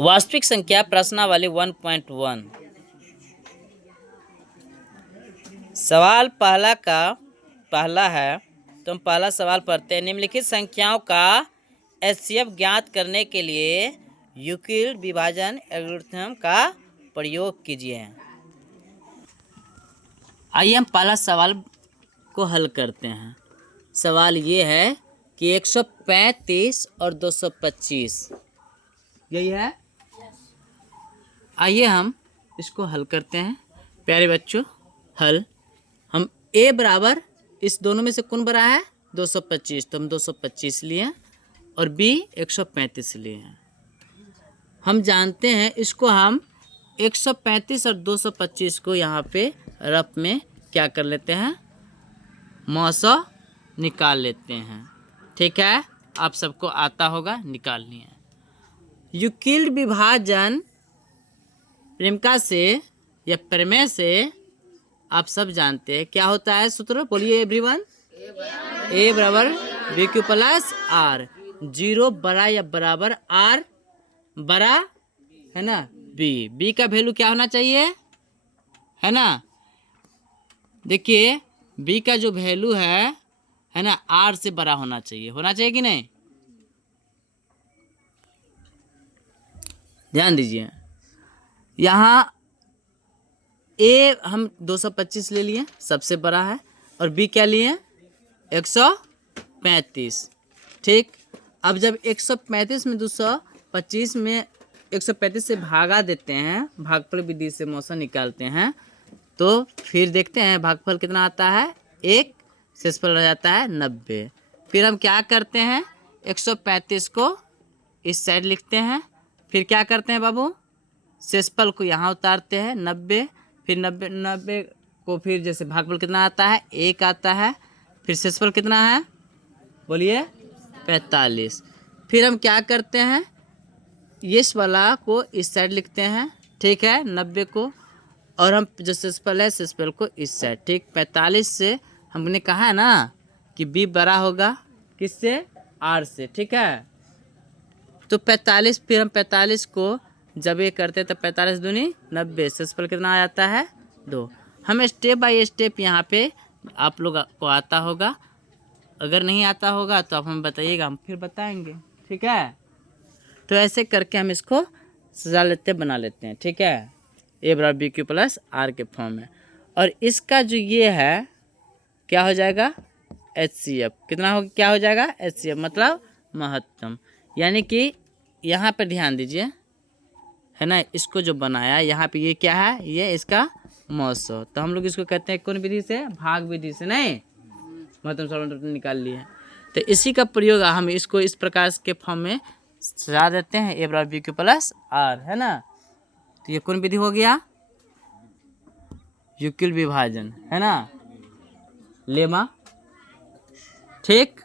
वास्तविक संख्या प्रश्नावली 1.1। सवाल पहला है। तुम पहला सवाल पढ़ते हैं। निम्नलिखित संख्याओं का एचसीएफ ज्ञात करने के लिए यूक्लिड विभाजन एल्गोरिथ्म का प्रयोग कीजिए। आइए हम पहला सवाल को हल करते हैं। सवाल ये है कि 135 और 225 यही है। आइए हम इसको हल करते हैं। प्यारे बच्चों, हल हम a बराबर इस दोनों में से कौन बड़ा है 225, तो हम 225 लिए और b 135 लिए हैं। हम जानते हैं इसको हम 135 और 225 को यहाँ पे रफ में क्या कर लेते हैं, मौसा निकाल लेते हैं। ठीक है, आप सबको आता होगा, निकाल लिए। यूक्लिड विभाजन प्रेमिका से या प्रमेय से आप सब जानते हैं क्या होता है सूत्र, बोलिए एवरीवन। a बराबर बी क्यू प्लस आर, 0 बड़ा या बराबर r बड़ा है ना b का वैल्यू क्या होना चाहिए, है ना। देखिए b का जो वैल्यू है ना r से बड़ा होना चाहिए कि नहीं। ध्यान दीजिए, यहाँ a हम 225 ले लिए, सबसे बड़ा है, और b क्या लिए 135। ठीक, अब जब 135 में 225 में 135 से भागा देते हैं, भागफल विधि से मौसा निकालते हैं, तो फिर देखते हैं भागफल कितना आता है, 1, शेषफल रह जाता है 90। फिर हम क्या करते हैं, 135 को इस साइड लिखते हैं, फिर क्या करते हैं बाबू, शेषफल को यहाँ उतारते हैं 90, फिर 90 को फिर जैसे भागफल कितना आता है 1 आता है, फिर शेषफल कितना है बोलिए 45। फिर हम क्या करते हैं, इस वाला को इस साइड लिखते हैं, ठीक है 90 को, और हम जो शेषफल है शेषफल को इस साइड। ठीक, 45 से हमने कहा है ना कि b बड़ा होगा किससे, r से। ठीक है, तो 45, फिर हम 45 को जब ये करते हैं तो 45 दूनी 90, शेषफल कितना आ जाता है 2। हम स्टेप बाय स्टेप यहाँ पे आप लोग को आता होगा, अगर नहीं आता होगा तो आप हमें बताइएगा, हम फिर बताएंगे। ठीक है, तो ऐसे करके हम इसको सजा लेते बना लेते हैं। ठीक है, a बराबर बी क्यू प्लस आर के फॉर्म में, और इसका जो ये है क्या हो जाएगा एचसीएफ, कितना हो क्या हो जाएगा एचसीएफ मतलब महत्तम। यानी कि यहाँ पर ध्यान दीजिए, है ना, इसको जो बनाया यहाँ पे ये क्या है, ये इसका मौसा, तो हम लोग इसको कहते हैं कौन विधि से, भाग विधि से, नहीं महत्तम सर्वोत्तम निकाल लिए। तो इसी का प्रयोग हम इसको इस प्रकार के फॉर्म में सजा देते हैं, a बराबर बी क्यू प्लस आर, है ना। तो ये कौन विधि हो गया, यूक्लिड विभाजन, है ना, लेमा। ठीक।